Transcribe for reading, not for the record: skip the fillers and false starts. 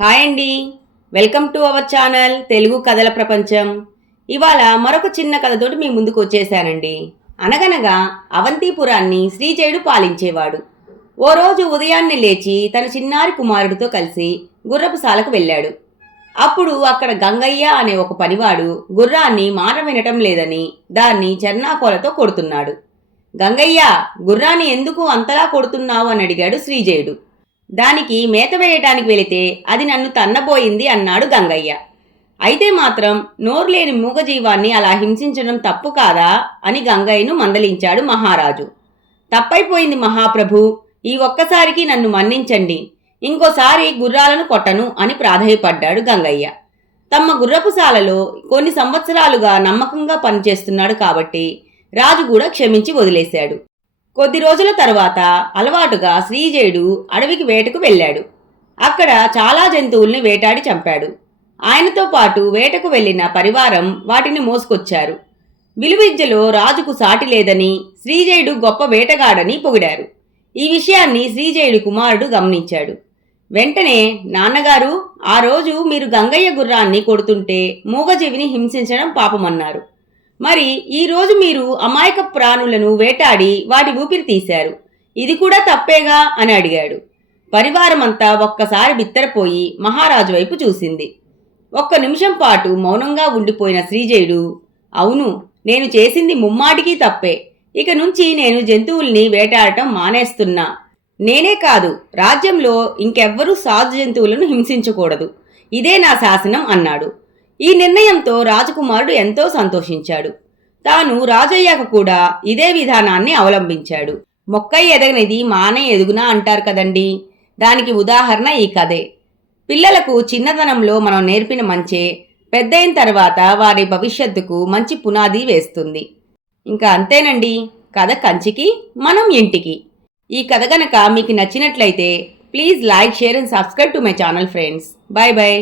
Hi అండి. Welcome to our channel Telugu కథల ప్రపంచం. ఇవాళ మరొక చిన్న కథతోటి మీ ముందుకు వచ్చేసానండి. అనగనగా అవంతిపురాన్ని శ్రీజయుడు పాలించేవాడు. ఓ రోజు ఉదయాన్నే లేచి తన చిన్నారి కుమారుడితో కలిసి గుర్రపుశాలకు వెళ్ళాడు. అప్పుడు అక్కడ గంగయ్య అనే ఒక పనివాడు గుర్రాన్ని మాట వినటం లేదని దాన్ని చెన్నాకోలతో కొడుతున్నాడు. గంగయ్య, గుర్రాన్ని ఎందుకు అంతలా కొడుతున్నావు అని అడిగాడు శ్రీజయుడు. దానికి మేత వేయటానికి వెళితే అది నన్ను తన్నబోయింది అన్నాడు గంగయ్య. అయితే మాత్రం నోరులేని మూగజీవాన్ని అలా హింసించడం తప్పు కాదా అని గంగయ్యను మందలించాడు మహారాజు. తప్పైపోయింది మహాప్రభు, ఈ ఒక్కసారికి నన్ను మన్నించండి, ఇంకోసారి గుర్రాలను కొట్టను అని ప్రాధేయపడ్డాడు గంగయ్య. తమ గుర్రపుశాలలో కొన్ని సంవత్సరాలుగా నమ్మకంగా పనిచేస్తున్నాడు కాబట్టి రాజు కూడా క్షమించి వదిలేశాడు. కొద్ది రోజుల తర్వాత అలవాటుగా శ్రీజయుడు అడవికి వేటకు వెళ్ళాడు. అక్కడ చాలా జంతువుల్ని వేటాడి చంపాడు. ఆయనతో పాటు వేటకు వెళ్లిన పరివారం వాటిని మోసుకొచ్చారు. విలువిద్యలో రాజుకు సాటి లేదని, శ్రీజయుడు గొప్ప వేటగాడని పొగిడారు. ఈ విషయాన్ని శ్రీజయుడి కుమారుడు గమనించాడు. వెంటనే, నాన్నగారు, ఆ రోజు మీరు గంగయ్య గుర్రాన్ని కొడుతుంటే మూగజీవిని హింసించడం పాపమన్నారు. మరి ఈరోజు మీరు అమాయక ప్రాణులను వేటాడి వాటి ఊపిరి తీశారు, ఇది కూడా తప్పేగా అని అడిగాడు. పరివారమంతా ఒక్కసారి బిత్తరపోయి మహారాజు వైపు చూసింది. ఒక్క నిమిషం పాటు మౌనంగా ఉండిపోయిన శ్రీజయుడు, అవును, నేను చేసింది ముమ్మాటికి తప్పే. ఇక నుంచి నేను జంతువుల్ని వేటాడటం మానేస్తున్నా. నేనే కాదు, రాజ్యంలో ఇంకెవ్వరూ సాధు జంతువులను హింసించకూడదు. ఇదే నా శాసనం అన్నాడు. ఈ నిర్ణయంతో రాజకుమారుడు ఎంతో సంతోషించాడు. తాను రాజయ్యాక కూడా ఇదే విధానాన్ని అవలంబించాడు. మొక్కై ఎదగనిది మానే ఎదుగునా అంటారు కదండి, దానికి ఉదాహరణ ఈ కథే. పిల్లలకు చిన్నతనంలో మనం నేర్పిన మంచే పెద్దయిన తర్వాత వారి భవిష్యత్తుకు మంచి పునాది వేస్తుంది. ఇంకా అంతేనండి, కథ కంచికి మనం ఇంటికి. ఈ కథ గనక మీకు నచ్చినట్లయితే please like, share and subscribe to my channel friends. Bye bye.